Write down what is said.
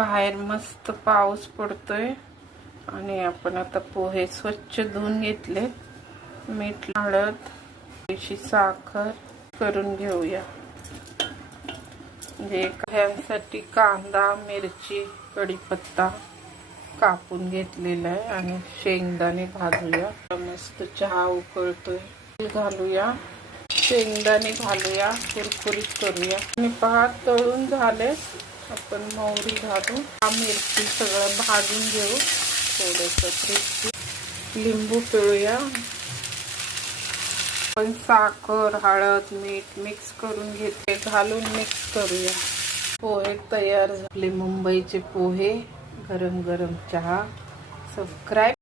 बाहेर मस्त पाऊस पडतोय आणि आपण आता पोहे स्वच्छ धुवून घेतले. मीठ, हळद, थोडीशी साखर करून घेऊया. ह्यासाठी कांदा, मिरची, कढीपत्ता कापून घेतलेला आहे आणि शेंगदाणे भाजूया. मस्त चहा उकळतोय, घालूया शेंगदाणे, घालूया, कुरकुरीत करूया. आणि पहा तळून झाले. आपण मोहरी घालू, मिरची सगळं भाजून घेऊ. थोडंसं क्रिस्पी, लिंबू पिळूया. पण साखर, हळद, मीठ मिक्स करून घेते, घालून मिक्स करूया. पोहे तयार झाले. मुंबईचे पोहे, गरम गरम चहा. सबस्क्राईब